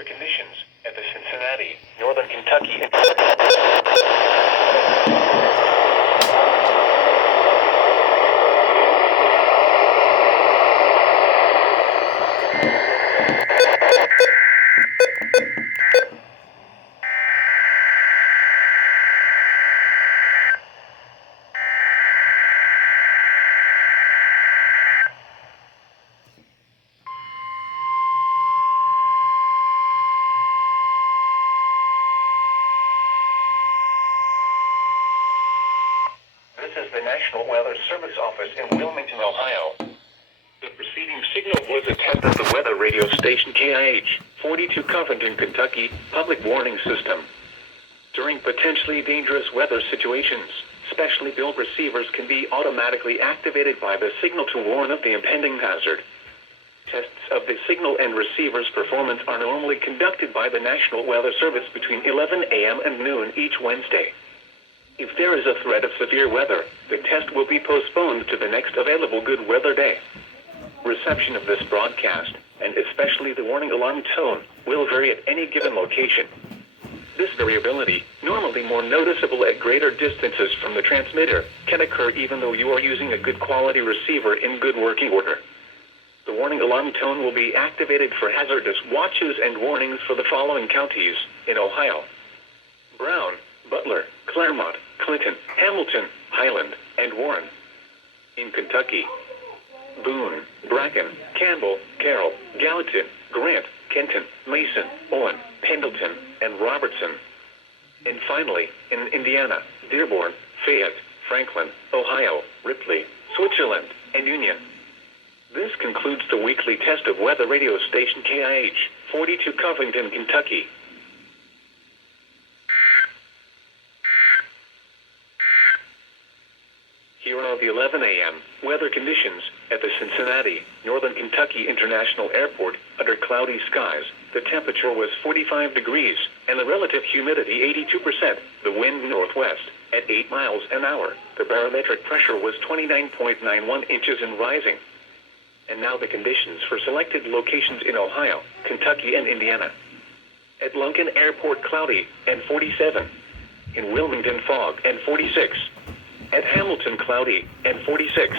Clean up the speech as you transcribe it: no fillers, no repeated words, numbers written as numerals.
weather conditions at the Cincinnati, Northern Kentucky, This is the National Weather Service office in Wilmington, Ohio. The preceding signal was a test of the weather radio station KIH 42 Covington, Kentucky, public warning system. During potentially dangerous weather situations, specially built receivers can be automatically activated by the signal to warn of the impending hazard. Tests of the signal and receiver's performance are normally conducted by the National Weather Service between 11 a.m. and noon each Wednesday. If there is a threat of severe weather, the test will be postponed to the next available good weather day. Reception of this broadcast, and especially the warning alarm tone, will vary at any given location. This variability, normally more noticeable at greater distances from the transmitter, can occur even though you are using a good quality receiver in good working order. The warning alarm tone will be activated for hazardous watches and warnings for the following counties in Ohio: Brown, Butler, Claremont, Clinton, Hamilton, Highland, and Warren. In Kentucky: Boone, Bracken, Campbell, Carroll, Gallatin, Grant, Kenton, Mason, Owen, Pendleton, and Robertson. And finally, in Indiana: Dearborn, Fayette, Franklin, Ohio, Ripley, Switzerland, and Union. This concludes the weekly test of weather radio station KIH 42 Covington, Kentucky. Here are the 11 a.m. weather conditions at the Cincinnati, Northern Kentucky International Airport. Under cloudy skies, the temperature was 45 degrees, and the relative humidity 82%. The wind northwest at 8 miles an hour. The barometric pressure was 29.91 inches and rising. And now the conditions for selected locations in Ohio, Kentucky, and Indiana. At Lunken Airport, cloudy and 47. In Wilmington, fog and 46. At Hamilton, cloudy and 46.